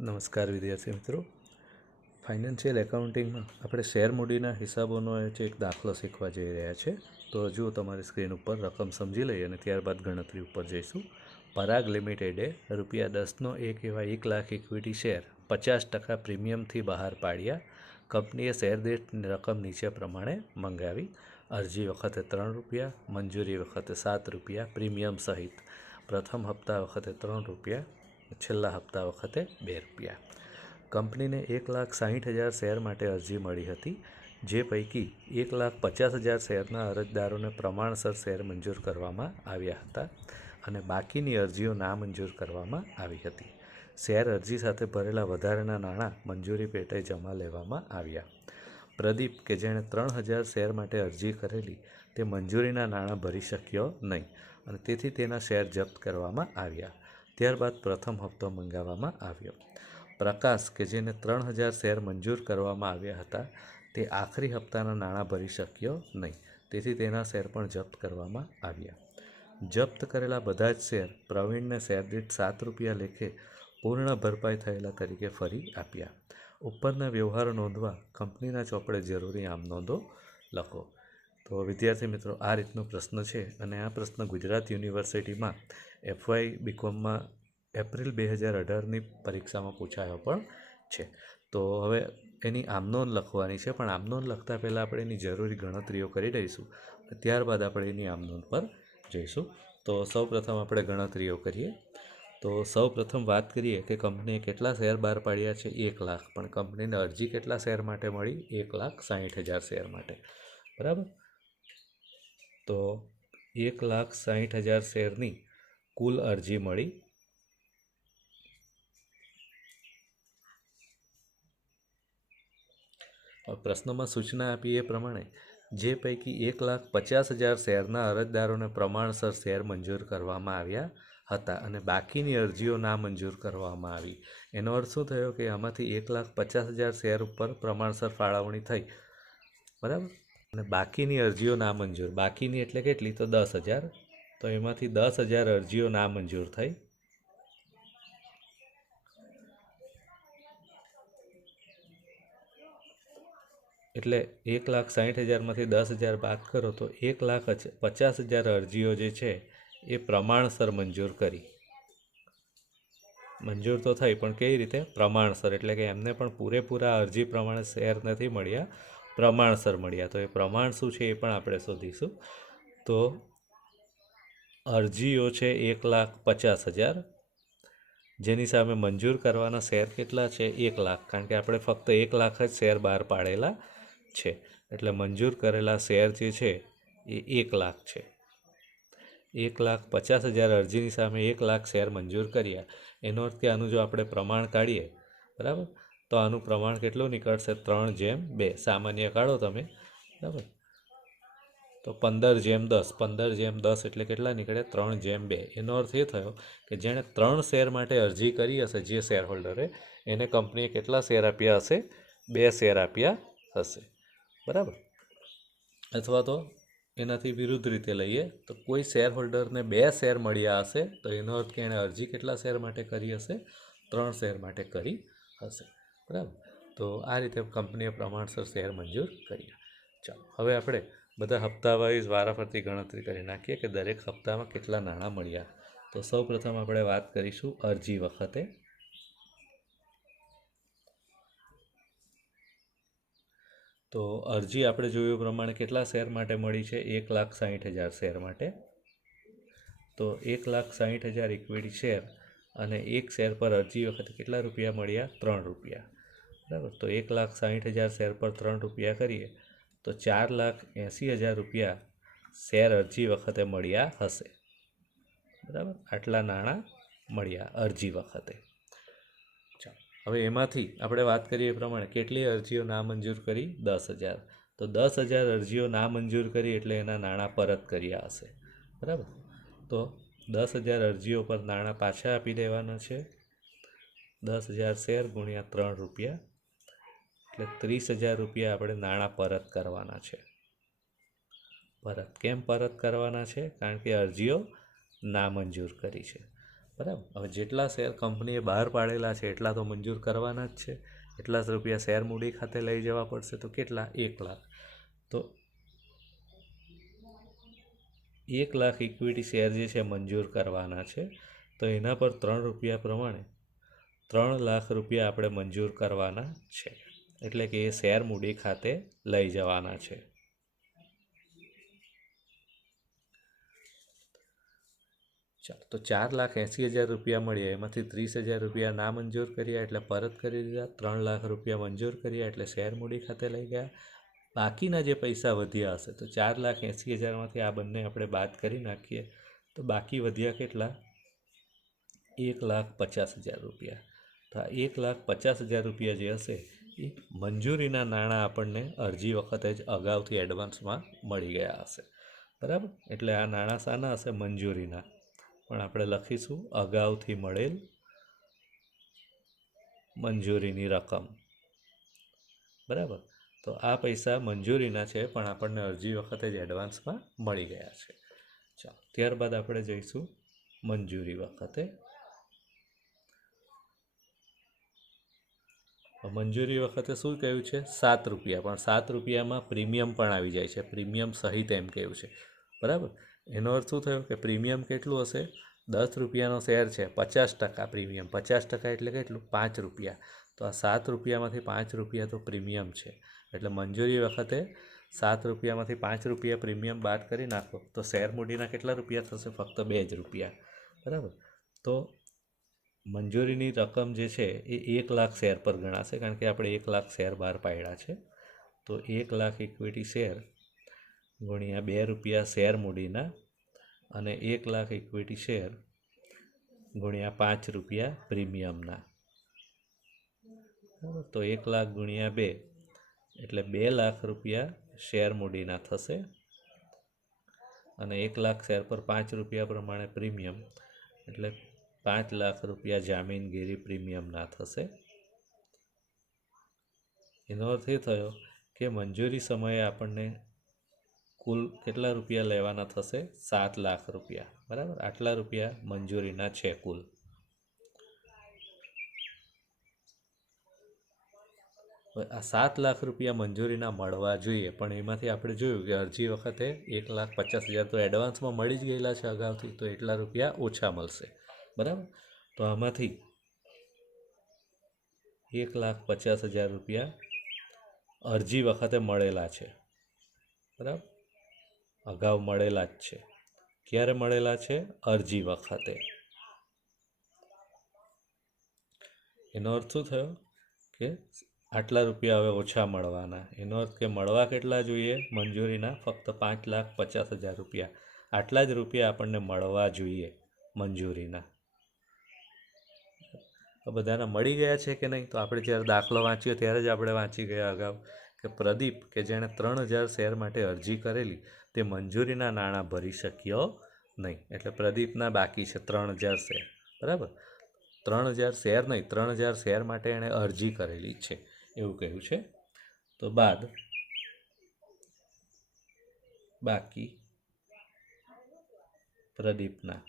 નમસ્કાર વિદ્યાર્થી મિત્રો. ફાઇનાન્શિયલ એકાઉન્ટિંગમાં આપણે શેર મૂડીના હિસાબોનો જે એક દાખલો શીખવા જઈ રહ્યા છે. તો હજુ તમારી સ્ક્રીન ઉપર રકમ સમજી લઈએ અને ત્યારબાદ ગણતરી ઉપર જઈશું. પરાગ લિમિટેડે રૂપિયા દસનો એક એવા એક લાખ ઇક્વિટી શેર પચાસ ટકા પ્રીમિયમથી બહાર પાડ્યા. કંપનીએ શેર દીઠ રકમ નીચે પ્રમાણે મંગાવી. અરજી વખતે ત્રણ રૂપિયા, મંજૂરી વખતે સાત રૂપિયા પ્રીમિયમ સહિત પ્રથમ હપ્તા વખતે ત્રણ રૂપિયા. છેલ્લા હપ્તા વખતે બે રૂપિયા. કંપનીને એક લાખ સાહીઠ હજાર શેર માટે અરજી મળી હતી, જે પૈકી એક લાખ પચાસ હજાર શેરના અરજદારોને પ્રમાણસર શેર મંજૂર કરવામાં આવ્યા હતા અને બાકીની અરજીઓ નામંજૂર કરવામાં આવી હતી. શેર અરજી સાથે ભરેલા વધારાના નાણાં મંજૂરી પેટે જમા લેવામાં આવ્યા. પ્રદીપ, કે જેણે ત્રણ હજાર શેર માટે અરજી કરેલી, તે મંજૂરીના નાણાં ભરી શક્યો નહીં અને તેથી તેના શેર જપ્ત કરવામાં આવ્યા. ત્યારબાદ પ્રથમ હપ્તો મંગાવવામાં આવ્યો. પ્રકાશ કે જેને ત્રણ હજાર શેર મંજૂર કરવામાં આવ્યા હતા, તે આખરી હપ્તાના નાણાં ભરી શક્યો નહીં. તેથી તેના શેર પણ જપ્ત કરવામાં આવ્યા. જપ્ત કરેલા બધા જ શેર પ્રવીણને શેર દીઠ સાત રૂપિયા લેખે પૂર્ણ ભરપાઈ થયેલા તરીકે ફરી આપ્યા. ઉપરના વ્યવહારો નોંધવા કંપનીના ચોપડે જરૂરી આમ નોંધો લખો. તો વિદ્યાર્થી મિત્રો, આ રીતનો પ્રશ્ન છે અને આ પ્રશ્ન ગુજરાત યુનિવર્સિટીમાં એફવાય બીકોમમાં એપ્રિલ બે હજાર અઢારની પરીક્ષામાં પૂછાયો પણ છે. તો હવે એની આમનોંધ લખવાની છે, પણ આમનોંધ લખતા પહેલાં આપણે એની જરૂરી ગણતરીઓ કરી દઈશું ત્યારબાદ આપણે એની આમનોંધ પર જઈશું. તો સૌ પ્રથમ આપણે ગણતરીઓ કરીએ. તો સૌ પ્રથમ વાત કરીએ કે કંપનીએ કેટલા શેર બહાર પાડ્યા છે? એક લાખ. પણ કંપનીને અરજી કેટલા શેર માટે મળી? એક લાખ સાહીઠ હજાર શેર માટે. બરાબર? તો એક લાખ સાહીઠ હજાર શેરની કુલ અરજી મળી? પ્રશ્નમાં સૂચના આપી એ પ્રમાણે, જે પૈકી એક લાખ પચાસ હજાર શેરના અરજદારોને પ્રમાણસર શેર મંજૂર કરવામાં આવ્યા હતા અને બાકીની અરજીઓ ના મંજૂર કરવામાં આવી. એનો અર્થ શું થયો કે આમાંથી એક લાખ પચાસ હજાર શેર ઉપર પ્રમાણસર ફાળવણી થઈ? બરાબર? અને બાકીની અરજીઓ નામંજૂર બાકીની એટલે કેટલી? તો દસ હજાર. તો એમાંથી દસ હજાર અરજીઓ નામંજૂર થઈ. એટલે એક લાખ સાહીઠ હજારમાંથી દસ હજાર બાદ કરો તો એક લાખ પચાસ હજાર અરજીઓ જે છે એ પ્રમાણસર મંજૂર કરી. મંજૂર તો થઈ, પણ કેવી રીતે? પ્રમાણસર, એટલે કે એમને પણ પૂરેપૂરા અરજી પ્રમાણે શેર નથી મળ્યા, પ્રમાણસર મળ્યા. તો એ પ્રમાણ શું છે એ પણ આપણે શોધીશું. તો અરજીઓ છે એક લાખ પચાસ હજાર. જેની સામે મંજૂર કરવાના શેર કેટલા છે? એક લાખ. કારણ કે આપણે ફક્ત એક લાખ જ શેર બહાર પાડેલા છે. એટલે મંજૂર કરેલા શેર જે છે એ એક લાખ છે. એક લાખ પચાસ હજાર અરજીની સામે એક લાખ શેર મંજૂર કર્યા. એનો અર્થ કે આનું જો આપણે પ્રમાણ કાઢીએ, બરાબર? તો આનું પ્રમાણ કેટલું નીકળશે? ત્રણ જેમ બે. સામાન્ય કાઢો તમે. બરાબર? તો પંદર જેમ દસ, પંદર જેમ દસ એટલે કેટલા નીકળે ત્રણ જેમ બે. એનો અર્થ એ થયો કે જેણે ત્રણ શેર માટે અરજી કરી હશે, જે શેર હોલ્ડરે એને કંપનીએ કેટલા શેર આપ્યા હશે? બે શેર આપ્યા હશે. બરાબર? અથવા તો એનાથી વિરુદ્ધ રીતે લઈએ, તો કોઈ શેર હોલ્ડરને બે શેર મળ્યા હશે, તો એનો અર્થ કે એણે અરજી કેટલા શેર માટે કરી હશે? ત્રણ શેર માટે કરી હશે. બરાબર? તો આ રીતે કંપનીએ પ્રમાણસર શેર મંજૂર કર્યા. ચાલો, હવે આપણે બધા હપ્તા વાઇઝ વારાફરતી ગણતરી કરી નાખીએ કે દરેક હપ્તામાં કેટલા નાણાં મળ્યા. તો સૌ પ્રથમ આપણે વાત કરીશું અરજી વખતે. તો અરજી આપણે જોયું પ્રમાણે કેટલા શેર માટે મળી છે? એક લાખ સાહીઠ હજાર શેર માટે. તો એક લાખ સાહીઠ હજાર ઇક્વિટી શેર અને એક શેર પર અરજી વખતે કેટલા રૂપિયા મળ્યા? ત્રણ રૂપિયા. બરાબર? તો એક લાખ સાહીઠ હજાર શેર પર ત્રણ રૂપિયા કરીએ. તો ચાર લાખ એંસી હજાર રૂપિયા શેર અરજી વખતે મળ્યા હશે. બરાબર? આટલા નાણાં મળ્યા અરજી વખતે. હવે એમાંથી આપણે વાત કરીએ એ પ્રમાણે કેટલી અરજીઓ નામંજૂર કરી? દસ હજાર. તો દસ હજાર અરજીઓ નામંજૂર કરી એટલે એના નાણાં પરત કર્યા હશે. બરાબર? તો દસ હજાર અરજીઓ પર નાણાં પાછા આપી દેવાના છે. દસ હજાર શેર ગુણ્યા ત્રણ રૂપિયા. એટલે ત્રીસ હજાર રૂપિયા આપણે નાણાં પરત કરવાના છે. પરત કેમ પરત કરવાના છે? કારણ કે અરજીઓ નામંજૂર કરી છે. બરાબર? હવે જેટલા શેર કંપનીએ બહાર પાડેલા છે, એટલા તો મંજૂર કરવાના જ છે. એટલા જ રૂપિયા શેર મૂડી ખાતે લઈ જવા પડશે તો કેટલા? એક લાખ. તો એક લાખ ઇક્વિટી શેર જે છે મંજૂર કરવાના છે. તો એના પર ત્રણ રૂપિયા પ્રમાણે ત્રણ લાખ રૂપિયા આપણે મંજૂર કરવાના છે. એટલે કે એ શેર મૂડી ખાતે લઈ જવાના છે. ચાલો, તો ચાર લાખ એંસી હજાર રૂપિયા મળ્યા. એમાંથી ત્રીસ હજાર રૂપિયા ના મંજૂર કર્યા એટલે પરત કરી દીધા. ત્રણ લાખ રૂપિયા મંજૂર કર્યા એટલે શેર મૂડી ખાતે લઈ ગયા. બાકીના જે પૈસા વધ્યા હશે, તો ચાર લાખ એંસી હજારમાંથી આ બંને આપણે બાદ કરી નાખીએ. તો બાકી વધ્યા કેટલા? એક લાખ પચાસ હજાર રૂપિયા. તો આ એક લાખ પચાસ હજાર રૂપિયા જે હશે મંજૂરીના નાણાં આપણને અરજી વખતે જ અગાઉથી એડવાન્સમાં મળી ગયા હશે. બરાબર? એટલે આ નાણાં શાના હશે મંજૂરીના. પણ આપણે લખીશું, અગાઉથી મળેલ મંજૂરીની રકમ. બરાબર? તો આ પૈસા મંજૂરીના છે, પણ આપણને અરજી વખતે જ એડવાન્સમાં મળી ગયા છે. ચાલો, ત્યારબાદ આપણે જઈશું મંજૂરી વખતે મંજૂરી વખતે શું કહ્યું છે? સાત રૂપિયા. પણ સાત રૂપિયામાં પ્રીમિયમ પણ આવી જાય છે. પ્રીમિયમ સહિત એમ કહ્યું છે. બરાબર? એનો અર્થ શું થયો? કે પ્રીમિયમ કેટલું હશે? દસ રૂપિયાનો શેર છે. પચાસ ટકા પ્રીમિયમ. પચાસ ટકા એટલે કેટલું? પાંચ રૂપિયા. તો આ સાત રૂપિયામાંથી પાંચ રૂપિયા તો પ્રીમિયમ છે. એટલે મંજૂરી વખતે સાત રૂપિયામાંથી પાંચ રૂપિયા પ્રીમિયમ બાદ કરી નાખો. તો શેર મૂડીના કેટલા રૂપિયા થશે? ફક્ત બે જ રૂપિયા. બરાબર? તો મંજૂરીની રકમ જે છે એ એક લાખ શેર પર ગણાશે કારણ કે આપણે એક લાખ શેર બહાર પાડ્યા છે. તો એક લાખ ઇક્વિટી શેર ગુણ્યા બે રૂપિયા શેર મૂડીના અને એક લાખ ઇક્વિટી શેર ગુણ્યા પાંચ રૂપિયા પ્રીમિયમના. તો એક લાખ ગુણ્યા બે એટલે બે લાખ રૂપિયા શેર મૂડીના થશે અને એક લાખ શેર પર પાંચ રૂપિયા પ્રમાણે પ્રીમિયમ એટલે પાંચ લાખ રૂપિયા જામીનગીરી પ્રીમિયમના થશે. એનો અર્થ એ થયો કે મંજૂરી સમયે આપણને કુલ કેટલા રૂપિયા લેવાના થશે? સાત લાખ રૂપિયા. બરાબર? આટલા રૂપિયા મંજૂરીના છે કુલ. આ સાત લાખ રૂપિયા મંજૂરીના મળવા જોઈએ, પણ એમાંથી આપણે જોયું કે અરજી વખતે એક લાખ પચાસ હજાર તો એડવાન્સમાં મળી જ ગયેલા છે અગાઉથી, તો એટલા રૂપિયા ઓછા મળશે. બરાબર? તો આમાંથી એક લાખ પચાસ હજાર રૂપિયા અરજી વખતે મળેલા છે. બરાબર? અગાઉ મળેલા જ છે. ક્યારે મળેલા છે? અરજી વખતે. એનો અર્થ શું થયો? કે આટલા રૂપિયા હવે ઓછા મળવાના. એનો અર્થ કે મળવા કેટલા જોઈએ? મંજૂરીના ફક્ત પાંચ લાખ પચાસ હજાર રૂપિયા. આટલા જ રૂપિયા આપણને મળવા જોઈએ મંજૂરીના. બધાના મળી ગયા છે કે નહીં? તો આપણે જ્યારે દાખલો વાંચ્યો ત્યારે જ આપણે વાંચી ગયા અગાઉ કે પ્રદીપ કે જેણે ત્રણ હજાર શેર માટે અરજી કરેલી, તે મંજૂરીના નાણાં ભરી શક્યો નહીં. એટલે પ્રદીપના બાકી છે ત્રણ હજાર શેર. બરાબર? ત્રણ હજાર શેર નહીં, ત્રણ હજાર શેર માટે એણે અરજી કરેલી છે. એવું કહ્યું છે. તો બાદ બાકી પ્રદીપના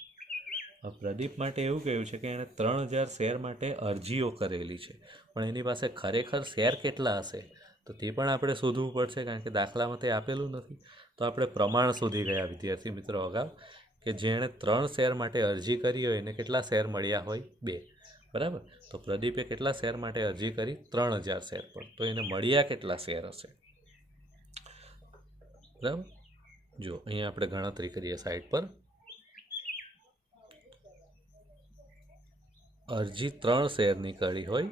પ્રદીપ માટે એવું કહ્યું છે કે એણે ત્રણ હજાર શેર માટે અરજીઓ કરેલી છે. પણ એની પાસે ખરેખર શેર કેટલા હશે? તો તે પણ આપણે શોધવું પડશે કારણ કે દાખલામાં તે આપેલું નથી. તો આપણે પ્રમાણ શોધી ગયા વિદ્યાર્થી મિત્રો અગાઉ કે જેણે ત્રણ શેર માટે અરજી કરી હોય એને કેટલા શેર મળ્યા હોય? બે. બરાબર? તો પ્રદીપે કેટલા શેર માટે અરજી કરી? ત્રણ હજાર શેર પર તો એને મળ્યા કેટલા શેર હશે? બરાબર? જો, અહીંયા આપણે ગણતરી કરીએ સાઈડ પર. અરજી ત્રણ શેરની કરી હોય,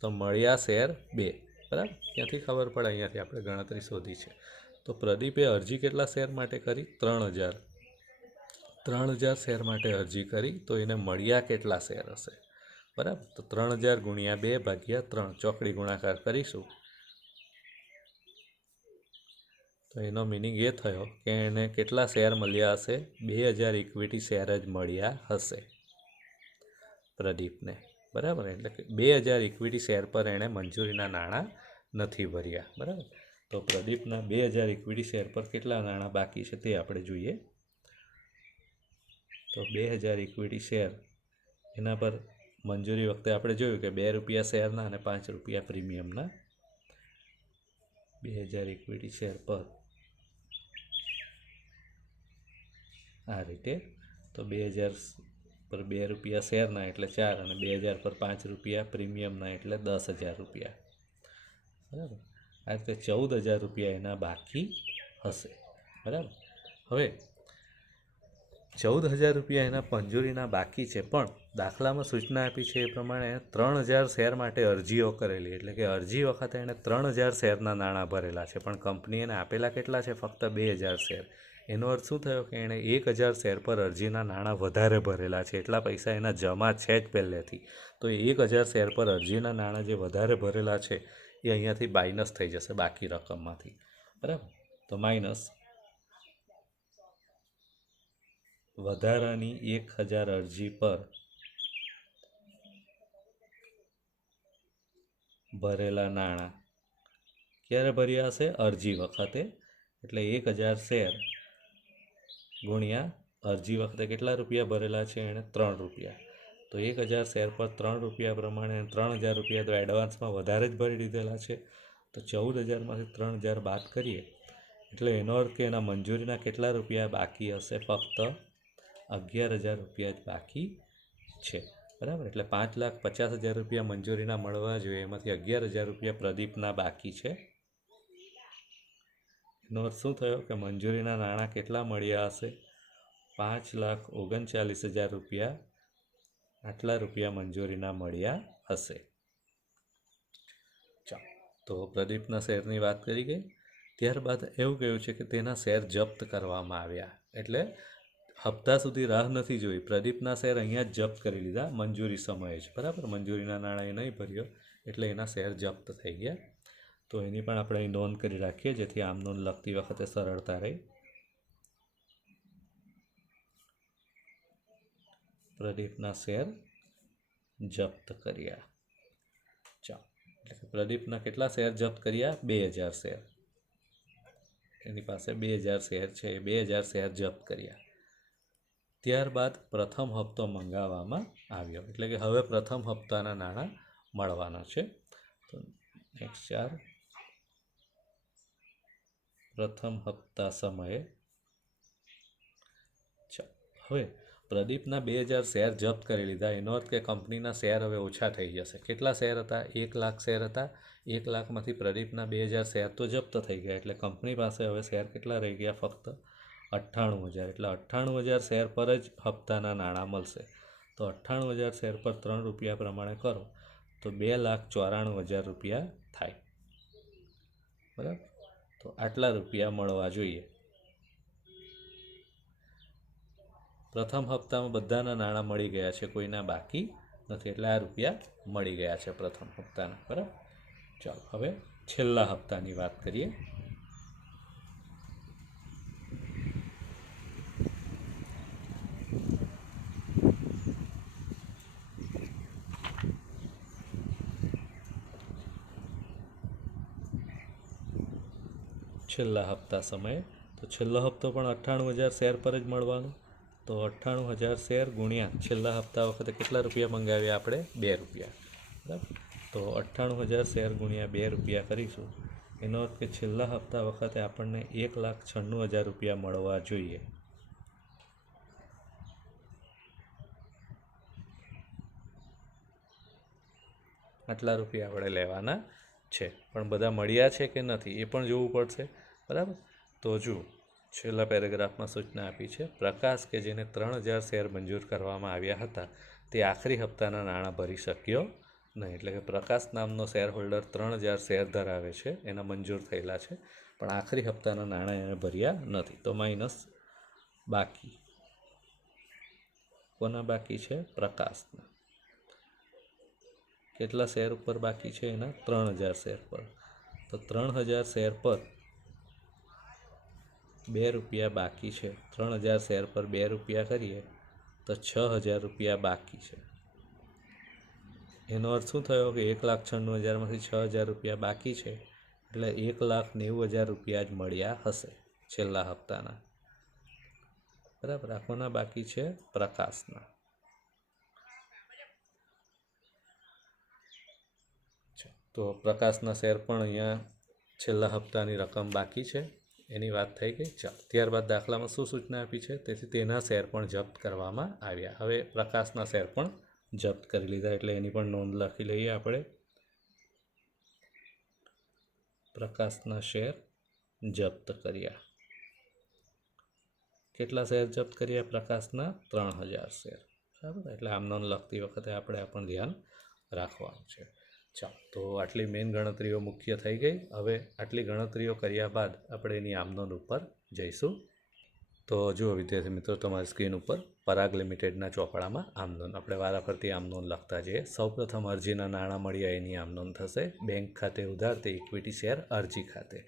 તો મળ્યા શેર બે, બરાબર? ત્યાંથી ખબર પડે અહીંયાથી આપણે ગણતરી શોધી છે. તો પ્રદીપે અરજી કેટલા શેર માટે કરી? ત્રણ હજાર. ત્રણ હજાર શેર માટે અરજી કરી, તો એને મળ્યા કેટલા શેર હશે? બરાબર? તો ત્રણ હજાર ગુણ્યા બે ભાગ્યા ત્રણ, ચોકડી ગુણાકાર કરીશું. તો એનો મિનિંગ એ થયો કે એને કેટલા શેર મળ્યા હશે? બે હજાર ઇક્વિટી શેર જ મળ્યા હશે. પ્રદીપને. બરાબર? એટલે કે બે હજાર ઇક્વિટી શેર પર એણે મંજૂરીના નાણાં નથી ભર્યા. બરાબર? તો પ્રદીપના બે હજાર ઇક્વિટી શેર પર કેટલા નાણાં બાકી છે તે આપણે જોઈએ. તો બે હજાર ઇક્વિટી શેર એના પર મંજૂરી વખતે આપણે જોયું કે બે રૂપિયા શેરના અને પાંચ રૂપિયા પ્રીમિયમના. બે હજાર ઇક્વિટી શેર પર આ રીતે. તો બે હજાર પર બે રૂપિયા શેરના એટલે ચાર અને બે હજાર પર પાંચ રૂપિયા, પ્રીમિયમના એટલે દસ હજાર રૂપિયા. બરાબર? આ રીતે ચૌદ હજાર રૂપિયા એના બાકી હશે. બરાબર? હવે, ચૌદ હજાર રૂપિયા એના મંજૂરીના બાકી છે, પણ દાખલામાં સૂચના આપી છે એ પ્રમાણે ત્રણ હજાર શેર માટે અરજીઓ કરેલી, એટલે કે અરજી વખતે એણે ત્રણ હજાર શેરના નાણાં ભરેલા છે, પણ કંપની એને આપેલા કેટલા છે? ફક્ત બે હજાર શેર. એનો અર્થ શું થયો કે એણે એક હજાર શેર પર અરજીના નાણાં વધારે ભરેલા છે. એટલા પૈસા એના જમા છે જ પહેલેથી. તો એક હજાર શેર પર અરજીના નાણાં જે વધારે ભરેલા છે, એ અહીંયાથી માઇનસ થઈ જશે બાકી રકમમાંથી. બરાબર? તો માઇનસ વધારાની એક હજાર અરજી પર ભરેલા નાણાં ક્યારે ભર્યા હશે? અરજી વખતે. એટલે એક હજાર શેર ગુણ્યા અરજી વખતે કેટલા રૂપિયા ભરેલા છે એણે ત્રણ રૂપિયા. તો એક હજાર શેર પર ત્રણ રૂપિયા પ્રમાણે ત્રણ હજાર રૂપિયા તો એડવાન્સમાં વધારે જ ભરી દીધેલા છે. તો ચૌદ હજારમાંથી ત્રણ હજાર બાદ કરીએ. એટલે એનો અર્થ કે એના મંજૂરીના કેટલા રૂપિયા બાકી હશે? ફક્ત અગિયાર હજાર રૂપિયા જ બાકી છે. બરાબર? એટલે પાંચ લાખ પચાસ હજાર રૂપિયા મંજૂરીના મળવા જોઈએ. એમાંથી અગિયાર હજાર રૂપિયા પ્રદીપના બાકી છે. અર્થ શું થયો કે મંજૂરીના નાણાં કેટલા મળ્યા હશે? પાંચ લાખ ઓગણચાલીસ હજાર રૂપિયા. આટલા રૂપિયા મંજૂરીના મળ્યા હશે. ચાલો, તો પ્રદીપના શેરની વાત કરી ગઈ? ત્યારબાદ એવું કહ્યું છે કે તેના શેર જપ્ત કરવામાં આવ્યા. એટલે હપ્તા સુધી રાહ નથી જોઈ. પ્રદીપના શેર અહીંયા જ જપ્ત કરી લીધા મંજૂરી સમયે જ. બરાબર? મંજૂરીના નાણાં એ નહીં ભર્યો, એટલે એના શેર જપ્ત થઈ ગયા. તો એની પણ આપણે અહીં નોંધ કરી રાખીએ, જેથી આમ નોંધ લખતી વખતે સરળતા રહે. પ્રદીપના શેર જપ્ત કર્યા. ચાલો, એટલે કે પ્રદીપના કેટલા શેર જપ્ત કર્યા? બે હજાર શેર. એની પાસે બે હજાર શેર છે, એ બે હજાર શેર જપ્ત કર્યા. ત્યારબાદ પ્રથમ હપ્તો મંગાવવામાં આવ્યો. એટલે કે હવે પ્રથમ હપ્તાના નાણાં મળવાના છે. તો નેક્સ્ટ ચાર પ્રથમ હપ્તા સમયે. હવે પ્રદીપના બે હજાર શેર જપ્ત કરી લીધા. એનો અર્થ કે કંપનીના શેર હવે ઓછા થઈ જશે. કેટલા શેર હતા? એક લાખ શેર હતા. એક લાખમાંથી પ્રદીપના બે હજાર શેર તો જપ્ત થઈ ગયા. એટલે કંપની પાસે હવે શેર કેટલા રહી ગયા? ફક્ત અઠ્ઠાણું હજાર. એટલે અઠ્ઠાણું હજાર શેર પર જ હપ્તાના નાણાં મળશે. તો અઠ્ઠાણું હજાર શેર પર ત્રણ રૂપિયા પ્રમાણે કરો. તો બે લાખ ચોરાણું હજાર રૂપિયા થાય. બરાબર? તો આટલા રૂપિયા મળવા જોઈએ. પ્રથમ હપ્તામાં બધાના નાણાં મળી ગયા છે, કોઈના બાકી નથી. એટલે આ રૂપિયા મળી ગયા છે પ્રથમ હપ્તાના, બરાબર? ચાલો, હવે છેલ્લા હપ્તાની વાત કરીએ. છેલ્લા હપ્તા સમયે. તો છેલ્લો હપ્તો પણ અઠ્ઠાણું હજાર શેર પર જ મળવાનો. તો અઠ્ઠાણું હજાર શેર ગુણ્યા છેલ્લા હપ્તા વખતે કેટલા રૂપિયા મંગાવ્યા આપણે? બે રૂપિયા. બરાબર? તો અઠ્ઠાણું હજાર શેર ગુણ્યા બે રૂપિયા કરીશું. એનો અર્થ કે છેલ્લા હપ્તા વખતે આપણને એક લાખ છન્નું હજાર રૂપિયા મળવા જોઈએ. આટલા રૂપિયા આપણે લેવાના છે. પણ બધા મળ્યા છે કે નથી એ પણ જોવું પડશે. બરાબર? તો જુઓ છેલ્લા પેરેગ્રાફમાં સૂચના આપી છે, પ્રકાશ કે જેને ત્રણ હજાર શેર મંજૂર કરવામાં આવ્યા હતા, તે આખરી હપ્તાના નાણાં ભરી શક્યો નહીં. એટલે કે પ્રકાશ નામનો શેર હોલ્ડર ત્રણ હજાર શેર ધરાવે છે, એના મંજૂર થયેલા છે, પણ આખરી હપ્તાના નાણાં એને ભર્યા નથી. તો માઇનસ બાકી. કોના બાકી છે? પ્રકાશના. કેટલા શેર ઉપર બાકી છે એના? ત્રણ હજાર શેર પર. તો ત્રણ હજાર શેર પર બે રૂપિયા બાકી છે. ત્રણ હજાર શેર પર બે રૂપિયા કરીએ તો છ હજાર રૂપિયા બાકી છે. એનો અર્થ શું થયો કે એક લાખ છન્નું હજારમાંથી છ હજાર રૂપિયા બાકી છે? એટલે એક લાખ નેવું હજાર રૂપિયા જ મળ્યા હશે છેલ્લા હપ્તાના. બરાબર? આખોના બાકી છે? પ્રકાશના. તો પ્રકાશના શેર પણ અહીંયા છેલ્લા હપ્તાની રકમ બાકી છે. એની વાત થઈ ગઈ. ચાલો, ત્યારબાદ દાખલામાં શું સૂચના આપી છે? તેથી તેના શેર પણ જપ્ત કરવામાં આવ્યા. હવે પ્રકાશના શેર પણ જપ્ત કરી લીધા, એટલે એની પણ નોંધ લખી લઈએ આપણે. પ્રકાશના શેર જપ્ત કર્યા. કેટલા શેર જપ્ત કર્યા? પ્રકાશના ત્રણ હજાર શેર. બરાબર? એટલે આમ નોંધ લખતી વખતે આપણે આ પણ ધ્યાન રાખવાનું છે. ચાલો તો આટલી મેઇન ગણતરીઓ મુખ્ય થઈ ગઈ. હવે આટલી ગણતરીઓ કર્યા બાદ આપણે એની આમનોન ઉપર જઈશું. તો જુઓ વિદ્યાર્થી મિત્રો, તમારી સ્ક્રીન ઉપર પરાગ લિમિટેડના ચોપડામાં આમદોન. આપણે વારાફરતી આમનોંધ લખતા જઈએ. સૌપ્રથમ અરજીના નાણાં મળ્યા એની આમનોંધ થશે. બેંક ખાતે ઉધાર તે ઇક્વિટી શેર અરજી ખાતે.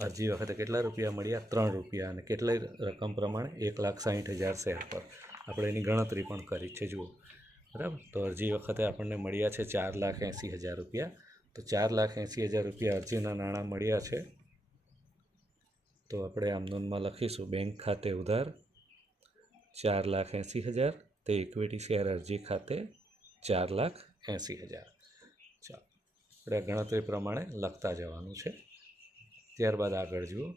અરજી વખતે કેટલા રૂપિયા મળ્યા? ત્રણ રૂપિયા. અને કેટલી રકમ પ્રમાણે? એક લાખ સાહીઠ હજાર શેર પર. આપણે એની ગણતરી પણ કરી છે. જુઓ. બરાબર? તો અરજી વખતે આપણને મળ્યા છે ચાર લાખ એંસી હજાર રૂપિયા. તો ચાર લાખ એંસી હજાર રૂપિયા અરજીના નાણાં મળ્યા છે. તો આપણે આમનોનમાં લખીશું. બેંક ખાતે ઉધાર ચાર લાખ એંસી હજાર. તે ઇક્વિટી શેર અરજી ખાતે ચાર લાખ એંસી હજાર. ચાલો. આપણે ગણતરી પ્રમાણે લખતા જવાનું છે. ત્યારબાદ આગળ જુઓ.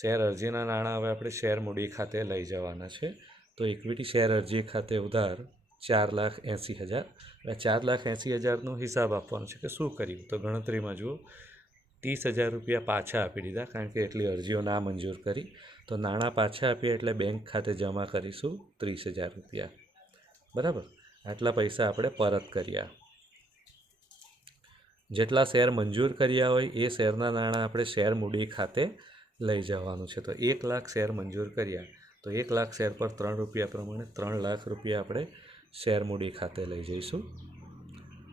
શેર અરજીના નાણાં હવે આપણે શેર મૂડી ખાતે લઈ જવાના છે. તો ઇક્વિટી શેર અરજી ખાતે ઉધાર ચાર લાખ એંસી હજાર. એટલે ચાર લાખ એંસી હજારનો હિસાબ આપવાનો છે કે શું કર્યું? તો ગણતરીમાં જુઓ, ત્રીસ હજાર રૂપિયા પાછા આપી દીધા કારણ કે એટલી અરજીઓ ના મંજૂર કરી. તો નાણાં પાછા આપ્યા એટલે બેંક ખાતે જમા કરીશું ત્રીસ હજાર રૂપિયા. બરાબર? આટલા પૈસા આપણે પરત કર્યા. જેટલા શેર મંજૂર કર્યા હોય એ શેરના નાણાં આપણે શેર મૂડી ખાતે લઈ જવાનું છે. તો એક લાખ શેર મંજૂર કર્યા. તો એક લાખ શેર પર ત્રણ રૂપિયા પ્રમાણે ત્રણ લાખ રૂપિયા આપણે શેર મૂડી ખાતે લઈ જઈશું.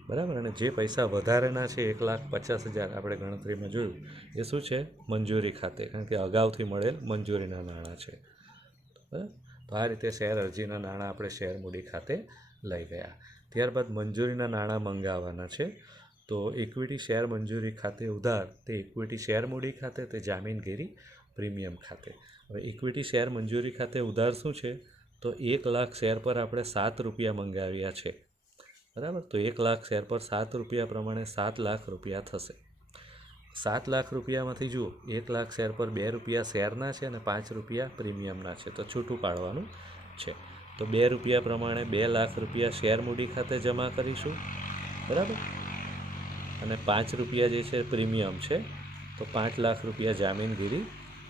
બરાબર? અને જે પૈસા વધારેના છે, એક લાખ પચાસ હજાર આપણે ગણતરીમાં જોયું, એ શું છે? મંજૂરી ખાતે. કારણ કે અગાઉથી મળેલ મંજૂરીના નાણાં છે. બરાબર? તો આ રીતે શેર અરજીના નાણાં આપણે શેર મૂડી ખાતે લઈ ગયા. ત્યારબાદ મંજૂરીના નાણાં મંગાવવાના છે. તો ઇક્વિટી શેર મંજૂરી ખાતે ઉધાર, તે ઇક્વિટી શેર મૂડી ખાતે, તે જામીનગીરી પ્રીમિયમ ખાતે. હવે ઇક્વિટી શેર મંજૂરી ખાતે ઉધાર શું છે? તો એક લાખ શેર પર આપણે સાત રૂપિયા મંગાવ્યા છે. બરાબર? તો એક લાખ શેર પર સાત રૂપિયા પ્રમાણે સાત લાખ રૂપિયા થશે. સાત લાખ રૂપિયામાંથી જુઓ, એક લાખ શેર પર બે રૂપિયા શેરના છે અને પાંચ રૂપિયા પ્રીમિયમના છે. તો છૂટું પાડવાનું છે. તો બે રૂપિયા પ્રમાણે બે લાખ રૂપિયા શેર મૂડી ખાતે જમા કરીશું. બરાબર? અને પાંચ રૂપિયા જે છે પ્રીમિયમ છે, તો પાંચ લાખ રૂપિયા જામીનગીરી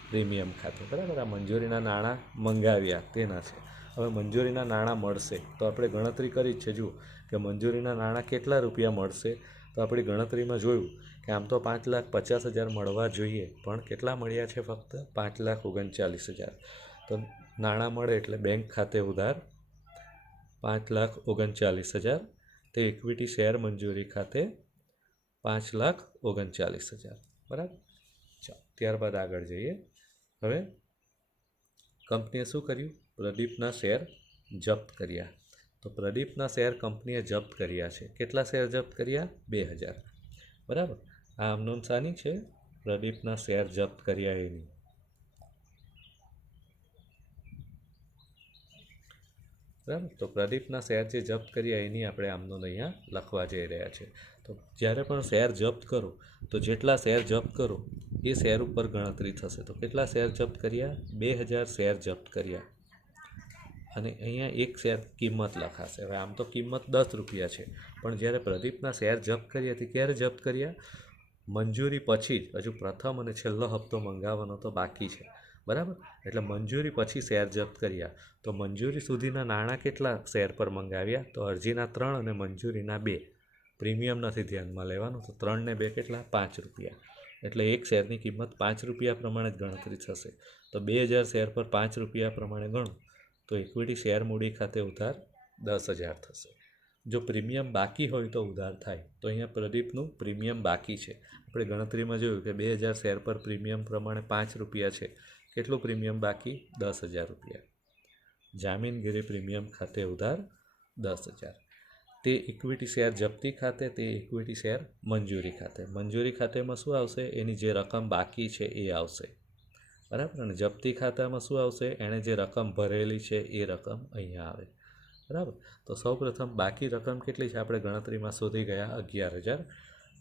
પ્રીમિયમ ખાતે. બરાબર? આ મંજૂરીના નાણાં મંગાવ્યા તેના છે. હવે મંજૂરીના નાણાં મળશે. તો આપણે ગણતરી કરી છે. જુઓ કે મંજૂરીના નાણાં કેટલા રૂપિયા મળશે? તો આપણી ગણતરીમાં જોયું કે આમ તો પાંચ લાખ પચાસ હજાર મળવા જોઈએ, પણ કેટલા મળ્યા છે ફક્ત? પાંચ લાખ ઓગણચાલીસ હજાર. તો નાણાં મળે એટલે બેંક ખાતે ઉધાર પાંચ લાખ ઓગણચાલીસ હજાર. તે ઇક્વિટી શેર મંજૂરી ખાતે પાંચ લાખ ઓગણચાલીસ હજાર. બરાબર? ચાલો, ત્યારબાદ આગળ જઈએ. હવે કંપનીએ શું કર્યું? પ્રદીપના શેર જપ્ત કર્યા. તો પ્રદીપના શેર કંપનીએ જપ્ત કર્યા છે. કેટલા શેર જપ્ત કર્યા? બે હજાર. બરાબર? આ આમનું શાની છે. પ્રદીપના શેર જપ્ત કર્યા એની. બરાબર? તો પ્રદીપના શેર જે જપ્ત કર્યા એની આપણે આમનું અહીંયા લખવા જઈ રહ્યા છે. તો જ્યારે પણ શેર જપ્ત કરો, તો જેટલા શેર જપ્ત કરો, એ શેર ઉપર ગણતરી થશે. તો કેટલા શેર જપ્ત કર્યા? બે હજાર શેર જપ્ત કર્યા. અને અહીંયા એક શેર કિંમત લખાશે. હવે આમ તો કિંમત દસ રૂપિયા છે. પણ જ્યારે પ્રદીપના શેર જપ્ત કર્યા તે ક્યારે જપ્ત કર્યા મંજૂરી પછી જ. હજુ પ્રથમ અને છેલ્લો હપ્તો મંગાવવાનો તો બાકી છે. બરાબર? એટલે મંજૂરી પછી શેર જપ્ત કર્યા. તો મંજૂરી સુધીના નાણાં કેટલા શેર પર મંગાવ્યા? તો અરજીના ત્રણ અને મંજૂરીના બે. પ્રીમિયમ નથી ધ્યાનમાં લેવાનું. તો ત્રણ ને બે કેટલા? પાંચ રૂપિયા. એટલે એક શેરની કિંમત પાંચ રૂપિયા પ્રમાણે જ ગણતરી થશે. તો બે હજાર શેર પર પાંચ રૂપિયા પ્રમાણે ગણો. તો ઇક્વિટી શેર મૂડી ખાતે ઉધાર દસ હજાર થશે. જો પ્રીમિયમ બાકી હોય તો ઉધાર થાય. તો અહીંયા પ્રદીપનું પ્રીમિયમ બાકી છે. આપણે ગણતરીમાં જોયું કે બે હજાર શેર પર પ્રીમિયમ પ્રમાણે પાંચ રૂપિયા છે. કેટલું પ્રીમિયમ બાકી? દસ હજાર રૂપિયા. જામીનગીરી પ્રીમિયમ ખાતે ઉધાર દસ હજાર. તે ઇક્વિટી શેર જપ્તી ખાતે, તે ઇક્વિટી શેર મંજૂરી ખાતે. મંજૂરી ખાતેમાં શું આવશે? એની જે રકમ બાકી છે એ આવશે. બરાબર? અને જપ્તી ખાતામાં શું આવશે? એણે જે રકમ ભરેલી છે એ રકમ અહીંયા આવે. બરાબર? તો સૌપ્રથમ બાકી રકમ કેટલી છે? આપણે ગણતરીમાં શોધી ગયા અગિયાર હજાર.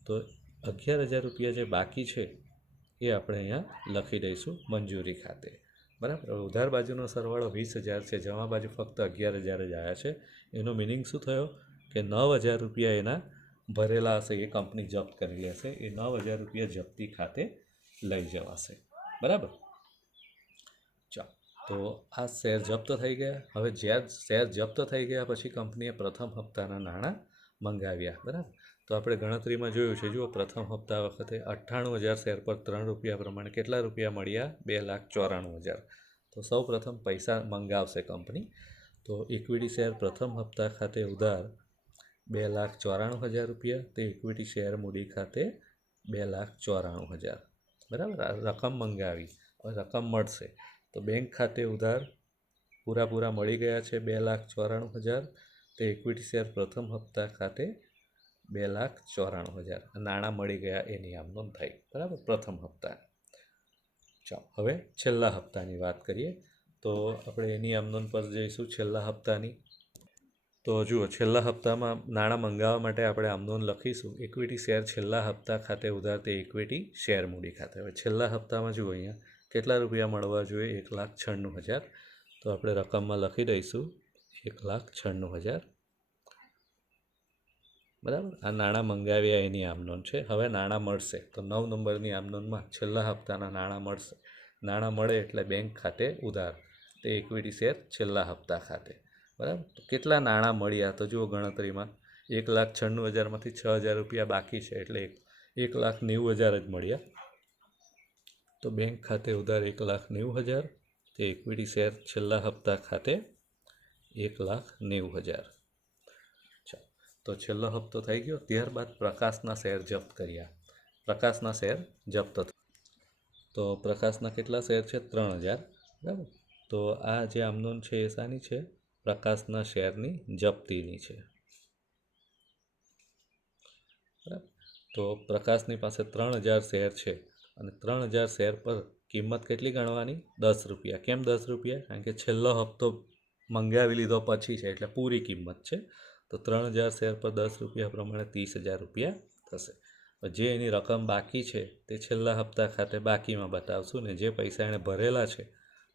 તો અગિયાર હજાર રૂપિયા જે બાકી છે એ આપણે અહીંયા લખી દઈશું મંજૂરી ખાતે. બરાબર? ઉધાર બાજુનો સરવાળો વીસ હજાર છે. જમા બાજુ ફક્ત અગિયાર હજાર જ આવ્યા છે. એનો મિનિંગ શું થયો? કે નવ હજાર રૂપિયા એના ભરેલા હશે. એ કંપની જપ્ત કરી લેશે. એ નવ હજાર રૂપિયા જપ્તી ખાતે લઈ જવાશે. બરાબર? તો આ શેર જપ્ત થઈ ગયા. હવે જ્યારે શેર જપ્ત થઈ ગયા પછી કંપનીએ પ્રથમ હપ્તાના નાણાં મંગાવ્યા, બરાબર? તો આપણે ગણતરીમાં જોયું છે, જુઓ, પ્રથમ હપ્તા વખતે અઠ્ઠાણું હજાર શેર પર ત્રણ રૂપિયા પ્રમાણે કેટલા રૂપિયા મળ્યા? બે લાખ ચોરાણું હજાર. તો સૌ પ્રથમ પૈસા મંગાવશે કંપની. તો ઇક્વિટી શેર પ્રથમ હપ્તા ખાતે ઉધાર બે લાખ ચોરાણું હજાર રૂપિયા, તે ઇક્વિટી શેર મૂડી ખાતે બે લાખ ચોરાણું હજાર. બરાબર? રકમ મંગાવી. હવે રકમ મળશે. તો બેંક ખાતે ઉધાર પૂરા પૂરા મળી ગયા છે બે લાખ ચોરાણું હજાર. તે ઇક્વિટી શેર પ્રથમ હપ્તા ખાતે બે લાખ ચોરાણું હજાર. નાણાં મળી ગયા એની આમ નોંધ થઈ બરાબર? પ્રથમ હપ્તા. ચાલો, હવે છેલ્લા હપ્તાની વાત કરીએ. તો આપણે એની આમનોંધ પર જઈશું છેલ્લા હપ્તાની. તો જુઓ, છેલ્લા હપ્તામાં નાણાં મંગાવવા માટે આપણે આમનોંધ લખીશું. ઇક્વિટી શેર છેલ્લા હપ્તા ખાતે ઉધાર, તે ઇક્વિટી શેર મૂડી ખાતે. હવે છેલ્લા હપ્તામાં જુઓ અહીંયા કેટલા રૂપિયા મળવા જોઈએ? એક લાખ છન્નું હજાર. તો આપણે રકમમાં લખી દઈશું. એક લાખ છન્નું હજાર. બરાબર? આ નાણાં મંગાવ્યા એની આમનોન છે. હવે નાણાં મળશે. તો નવ નંબરની આમનોનમાં છેલ્લા હપ્તાના નાણાં મળશે. નાણાં મળે એટલે બેંક ખાતે ઉધાર. તે ઇક્વિટી શેર છેલ્લા હપ્તા ખાતે. બરાબર? કેટલા નાણાં મળ્યા? તો જુઓ ગણતરીમાં. એક લાખ છન્નું હજારમાંથી છ હજાર રૂપિયા બાકી છે. એટલે એક લાખ નેવું હજાર જ મળ્યા. તો બેંક ખાતે ઉધાર એક લાખ નેવું હજાર, તે ઇક્વિટી શેર છેલ્લા હપ્તા ખાતે એક લાખ નેવું હજાર. તો છેલ્લો હપ્તો થઈ ગયો, ત્યારબાદ પ્રકાશના શેર જપ્ત કર્યા. પ્રકાશના શેર જપ્ત તો પ્રકાશના કેટલા શેર છે? ત્રણ હજાર, બરાબર? તો આ જે આમનોન છે એ શાની છે? પ્રકાશના શેરની જપ્તીની છે. બરાબર? તો પ્રકાશની પાસે ત્રણ હજાર શેર છે. અને ત્રણ હજાર શેર પર કિંમત કેટલી ગણવાની? દસ રૂપિયા. કેમ દસ રૂપિયા? કારણ કે છેલ્લો હપ્તો મંગાવી લીધો પછી છે, એટલે પૂરી કિંમત છે. તો ત્રણ હજાર શેર પર દસ રૂપિયા પ્રમાણે ત્રીસ હજાર રૂપિયા થશે. જે એની રકમ બાકી છે, તે છેલ્લા હપ્તા ખાતે બાકીમાં બતાવશું ને જે પૈસા એણે ભરેલા છે,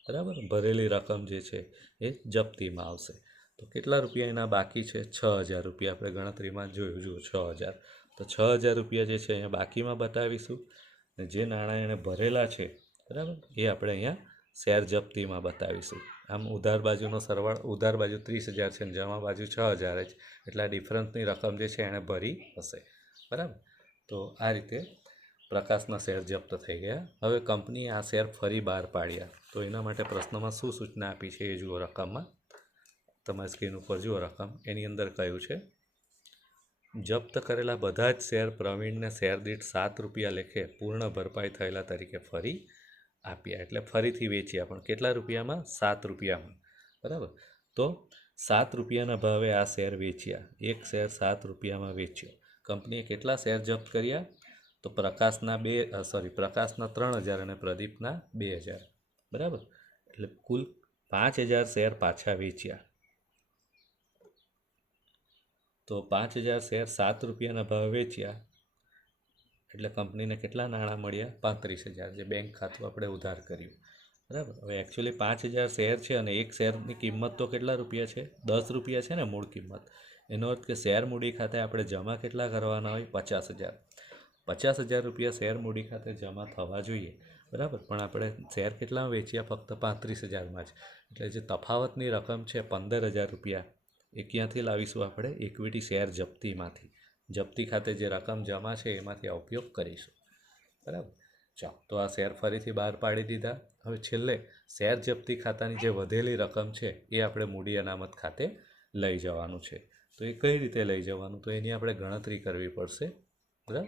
બરાબર? ભરેલી રકમ જે છે, એ જપ્તીમાં આવશે. તો કેટલા રૂપિયા એના બાકી છે? છ હજાર રૂપિયા. આપણે ગણતરીમાં જોયું, જુઓ, છ હજાર. તો છ હજાર રૂપિયા જે છે, અહીંયા બાકીમાં બતાવીશું. જે નાણાં એણે ભરેલા છે, બરાબર? એ આપણે અહીંયા શેર જપ્તીમાં બતાવીશું. આમ ઉધાર બાજુનો સરવાળ, ઉધાર બાજુ ત્રીસ હજાર છે ને જમા બાજુ છ હજાર જ, એટલે આ ડિફરન્સની રકમ જે છે એણે ભરી હશે, બરાબર? તો આ રીતે પ્રકાશના શેર જપ્ત થઈ ગયા. હવે કંપનીએ આ શેર ફરી બહાર પાડ્યા. તો એના માટે પ્રશ્નમાં શું સૂચના આપી છે એ જુઓ રકમમાં. તમારી સ્ક્રીન ઉપર જુઓ રકમ. એની અંદર કયું છે? જપ્ત કરેલા બધા જ શેર પ્રવીણને શેર દીઠ સાત રૂપિયા લેખે પૂર્ણ ભરપાઈ થયેલા તરીકે ફરી આપ્યા. એટલે ફરીથી વેચ્યા પણ. કેટલા રૂપિયામાં? સાત રૂપિયામાં. બરાબર? તો સાત રૂપિયાના ભાવે આ શેર વેચ્યા. એક શેર સાત રૂપિયામાં વેચ્યો. કંપનીએ કેટલા શેર જપ્ત કર્યા? તો પ્રકાશના બે સોરી પ્રકાશના ત્રણ હજાર અને પ્રદીપના બે હજાર. બરાબર? એટલે કુલ પાંચ હજાર શેર પાછા વેચ્યા. તો પાંચ હજાર શેર સાત રૂપિયાના ભાવે વેચ્યા. એટલે કંપનીને કેટલા નાણાં મળ્યા? પાંત્રીસ હજાર, જે બેંક ખાતું આપણે ઉધાર કર્યું. બરાબર? હવે એકચ્યુઅલી પાંચ હજાર શેર છે અને એક શેરની કિંમત તો કેટલા રૂપિયા છે? દસ રૂપિયા છે ને મૂળ કિંમત. એનો અર્થ કે શેર મૂડી ખાતે આપણે જમા કેટલા કરવાના હોય? પચાસ હજાર. પચાસ હજાર રૂપિયા શેર મૂડી ખાતે જમા થવા જોઈએ. બરાબર? પણ આપણે શેર કેટલામાં વેચ્યા? ફક્ત પાંત્રીસ હજારમાં જ. એટલે જે તફાવતની રકમ છે, પંદર હજાર રૂપિયા. એ ક્યાંથી લાવીશું આપણે? Equity share જપ્તીમાંથી. જપ્તી ખાતે જે રકમ જમા છે એમાંથી આ ઉપયોગ કરીશું. બરાબર? ચાલો, તો આ શેર ફરીથી બહાર પાડી દીધા. હવે છેલ્લે શેર જપ્તી ખાતાની જે વધેલી રકમ છે એ આપણે મૂડી અનામત ખાતે લઈ જવાનું છે. તો એ કઈ રીતે લઈ જવાનું? તો એની આપણે ગણતરી કરવી પડશે. બરાબર?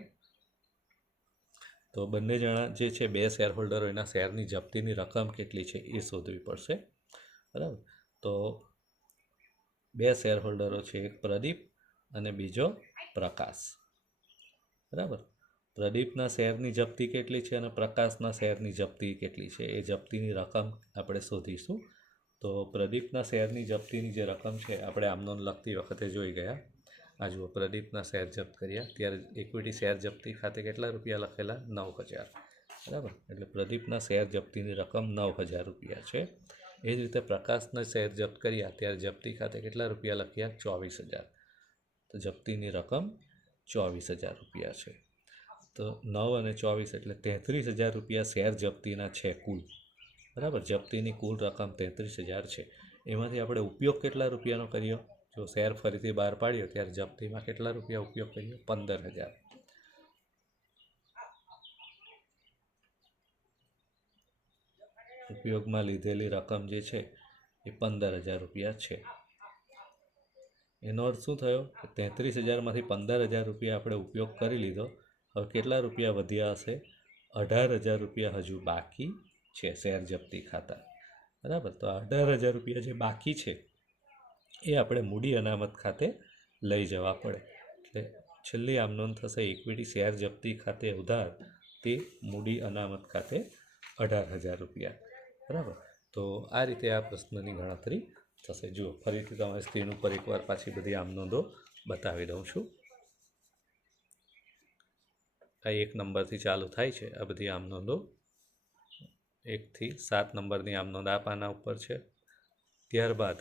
તો બંને જણા જે છે બે શેર હોલ્ડરો એના શેરની જપ્તીની રકમ કેટલી છે એ શોધવી પડશે. બરાબર? તો બે શેર હોલ્ડરો છે, એક પ્રદીપ અને બીજો પ્રકાશ. બરાબર? પ્રદીપના શેરની જપ્તી કેટલી છે અને પ્રકાશના શેરની જપ્તી કેટલી છે? એ જપ્તીની રકમ આપણે શોધીશું. તો પ્રદીપના શેરની જપ્તીની જે રકમ છે, આપણે આમનો લખતી વખતે જોઈ ગયા. આ જુઓ, પ્રદીપના શેર જપ્ત કર્યા. ત્યારે ઇક્વિટી શેર જપ્તી ખાતે કેટલા રૂપિયા લખેલા? નવ હજાર. બરાબર? એટલે પ્રદીપના શેર જપ્તીની રકમ નવ હજાર રૂપિયા છે. એ જ રીતે પ્રકાશના શેર જપ્ત કર્યા ત્યારે જપ્તી ખાતે કેટલા રૂપિયા લખ્યા? ચોવીસ હજાર. તો જપ્તીની રકમ ચોવીસ હજાર રૂપિયા છે. તો નવ અને ચોવીસ એટલે તેત્રીસ હજાર રૂપિયા શેર જપ્તીના છે કુલ. બરાબર? જપ્તીની કુલ રકમ તેત્રીસ હજાર છે. એમાંથી આપણે ઉપયોગ કેટલા રૂપિયાનો કર્યો? જો શેર ફરીથી બહાર પાડ્યો, ત્યારે જપ્તીમાં કેટલા રૂપિયા ઉપયોગ કર્યો? પંદર હજાર. ઉપયોગમાં લીધેલી રકમ જે છે એ પંદર હજાર રૂપિયા છે. એનો અર્થ શું થયો? કે તેત્રીસ હજારમાંથી પંદર હજાર રૂપિયા આપણે ઉપયોગ કરી લીધો. હવે કેટલા રૂપિયા વધ્યા હશે? અઢાર હજાર રૂપિયા હજુ બાકી છે શેર જપ્તી ખાતા. બરાબર? તો અઢાર હજાર રૂપિયા જે બાકી છે, એ આપણે મૂડી અનામત ખાતે લઈ જવા પડે. એટલે છેલ્લી આમ નોંધ થશે ઇક્વિટી શેર જપ્તી ખાતે ઉધાર, તે મૂડી અનામત ખાતે અઢાર હજાર રૂપિયા. બરાબર? તો આ રીતે આ પ્રશ્નની ગણતરી થશે. જુઓ, ફરીથી તમારી સ્ક્રીન ઉપર એકવાર પાછી બધી આમ નોંધો બતાવી દઉં છું. આ એક નંબરથી ચાલુ થાય છે, આ બધી આમ નોંધો. એકથી સાત નંબરની આમ નોંધ આ પાના ઉપર છે. ત્યારબાદ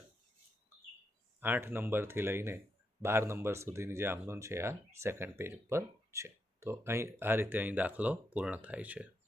આઠ નંબરથી લઈને બાર નંબર સુધીની જે આમનોંધ છે, આ સેકન્ડ પેજ ઉપર છે. તો અહીં આ રીતે અહીં દાખલો પૂર્ણ થાય છે.